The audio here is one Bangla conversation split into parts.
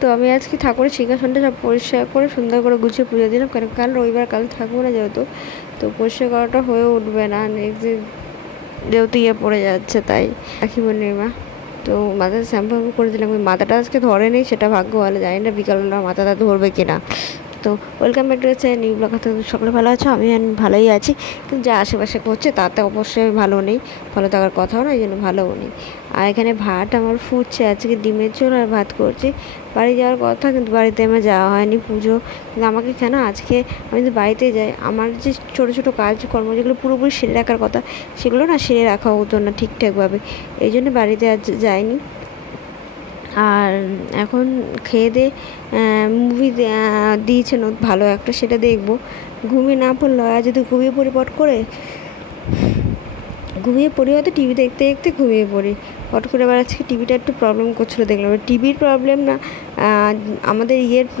তো আমি আজকে ঠাকুরের সিংহাসনটা সব পরিষ্কার করে সুন্দর করে গুছিয়ে পুজো দিলাম, কারণ কাল রবিবার, কাল থাকবো না যেহেতু, তো পরিষ্কার করাটা হয়ে উঠবে না নেক্সট দিন যেহেতু পড়ে যাচ্ছে, তাই রাখি পূর্ণিমা। তো মাথায় শ্যাম্পু করে দিলাম, মাথাটা আজকে ধরেনি, সেটা ভাগ্য ভালো, জানি না বিকালবেলা মাথাটা ধরবে কিনা। তো welcome back to new blog. সকলে ভালো আছো, আমি ভালোই আছি, কিন্তু যা আশেপাশে করছে তাতে অবশ্যই আমি ভালো নেই, ভালো থাকার কথাও না, এই জন্য ভালোও নেই। আর এখানে ভাত আমার ফুটছে, আজকে ডিমের ঝোল আর ভাত করছি। বাড়ি যাওয়ার কথা, কিন্তু বাড়িতে আমার যাওয়া হয়নি, পুজো। কিন্তু আমাকে কেন আজকে আমি যদি বাড়িতে যাই, আমার যে ছোটো ছোটো কাজকর্ম যেগুলো পুরোপুরি সেরে রাখার কথা, সেগুলো না সেরে রাখা হতো না ঠিকঠাকভাবে, এই জন্য বাড়িতে আজ যাইনি। আর এখন খেয়ে দিয়ে মুভি দিয়েছে ভালো একটা, সেটা দেখবো। ঘুমিয়ে না পড়লো, আর যদি ঘুমিয়ে পড়ি পট করে, ঘুমিয়ে পড়ি, হয়তো টিভি দেখতে দেখতে ঘুমিয়ে পড়ি পট করে। এবার আজকে টিভিটা একটু প্রবলেম করছিলো, দেখলাম টিভির প্রবলেম না আমাদের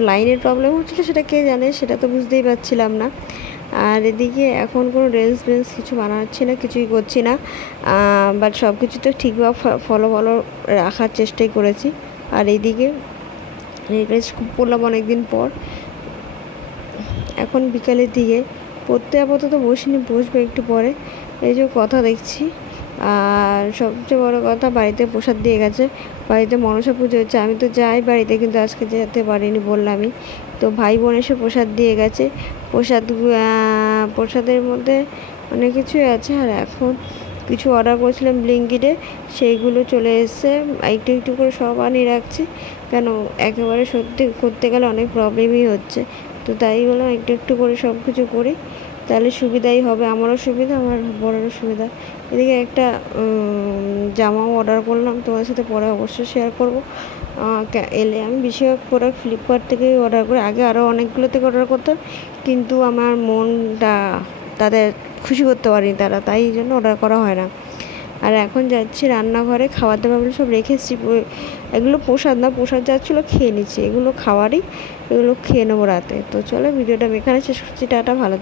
লাইনের প্রবলেম হচ্ছিলো, সেটা কে জানে, সেটা তো বুঝতেই পারছিলাম না। আর এদিকে এখন কোনো রিলস কিছু বানাচ্ছি না, কিছুই করছি না, বাট সব কিছু তো ঠিকভাবে ফলো রাখার চেষ্টাই করেছি। আর এইদিকে রিলস খুব পড়লাম অনেকদিন পর, এখন বিকালের দিকে পড়তে আপাতত বসিনি, বসবো একটু পরে। এই যে কথা দেখছি। আর সবচেয়ে বড় কথা, বাড়িতে প্রসাদ দিয়ে গেছে, বাড়িতে মনসা পুজো হচ্ছে, আমি তো যাই বাড়িতে, কিন্তু আজকে যেতে পারিনি বললামই। তো ভাই বোন এসে প্রসাদ দিয়ে গেছে, প্রসাদের মধ্যে অনেক কিছুই আছে। আর এখন কিছু অর্ডার করেছিলাম ব্লিঙ্কিটে, সেইগুলো চলে এসছে, একটু একটু করে সব আনিয়ে রাখছি, কেন একেবারে সত্যি করতে গেলে অনেক প্রবলেমই হচ্ছে। তো তাই বললাম একটু একটু করে সব কিছু করি, তাহলে সুবিধাই হবে, আমারও সুবিধা, আমার বড়োরও সুবিধা। এদিকে একটা জামাও অর্ডার করলাম, তোমার সাথে পরে অবশ্যই শেয়ার করবো। এলে আমি বেশিরভাগ প্রোডাক্ট ফ্লিপকার্ট থেকেই অর্ডার করি, আগে আরও অনেকগুলো থেকে অর্ডার করতাম, কিন্তু আমার মনটা তাদের খুশি করতে পারিনি তারা, তাই জন্য অর্ডার করা হয় না। আর এখন যাচ্ছি রান্নাঘরে, খাবার দাবারগুলো সব রেখেছি, এগুলো প্রসাদ না, প্রসাদ যাচ্ছিলো খেয়ে নিচ্ছি, এগুলো খাওয়ারই, এগুলো খেয়ে নেবো রাতে। তো চলো ভিডিওটা আমি এখানে শেষ করছি, টাটা, ভালো।